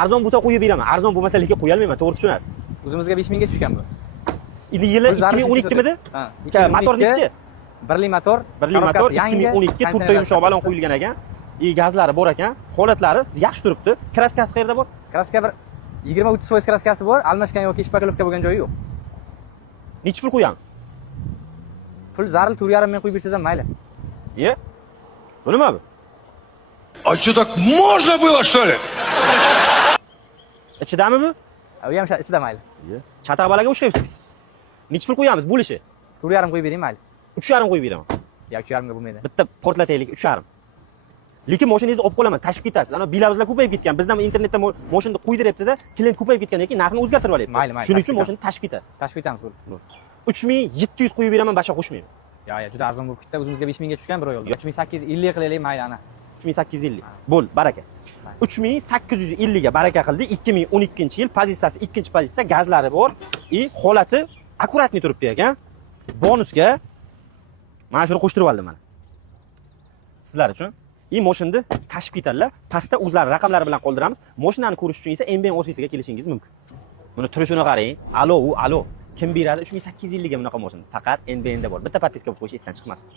Arzon bo'lsa qo'yib beraman, arzon bo'lmasa lekin qo'ya olmayman, to'g'ri tushunasiz. O'zimizga 5000 ga tushgan bu. Yili 2012 midi? Ha, Motor nechi? 1 motor, 1 motor 2012 turtda yumshoq balon qo'yilgan ekan. Gazlari bor ekan, holatlari yaxshi turibdi. Kraskasi qayerda bor? Kraska bir 20-30% kraskasi bor, almashgan yoki shpakilovka bo'lgan joyi yo'q. Necha pul qo'yamiz? Pul zaril 4,5 ming qo'yib bersangiz ham mayli. Ye? Bu nima bu? А что, так можно было, что ли? Ichidami bu? U ham ichida mayli. Chataq balaga o'xshayapsiz. Necha pul qo'yamiz bo'lishi? 4,5 qo'yib bering mayli. 3,5 qo'yib beraman. Yo 3,5 ga bo'lmaydi. Bitta portlataylik 3,5. Lekin mashinangizni olib qolaman, tashib ketasiz. Ana bilavizlar ko'payib ketgan. Bizda internetda mashinani qo'ydiryapti-da, klient ko'payib ketgandan keyin narxini o'zgartirib olyapti. Mayli, mayli. Shuning uchun mashinani tashib ketasiz. Tashib ketamiz bo'ldi. 3700 qo'yib beraman, boshqa qo'shmayman. Yo, juda arzon bo'lib ketdi. O'zimizga 5000 ga tushgan bir yo'lda. 3850 qilaylik mayli ana. 3850. Bo'l, baraka. 3850 ga baraka qildi. 2012-yil pozitsiyasi, ikkinchi pozitsiya, gazlari bor. Holati akkuratni turibdi ekan. Bonusga mana shuni qo'shtirib oldim mana. Sizlar uchun. Mashinani tashib ketadilar. Pastda o'zlari raqamlari bilan qoldiramiz. Mashinani ko'rish uchun esa MBN ofisiga kelishingiz mumkin. Buni turishini qarang. Alo, kim beradi 3850 ga bunaqa mashina? Faqat NBN da bor. Bitta podpiska qo'yish esdan chiqmasin.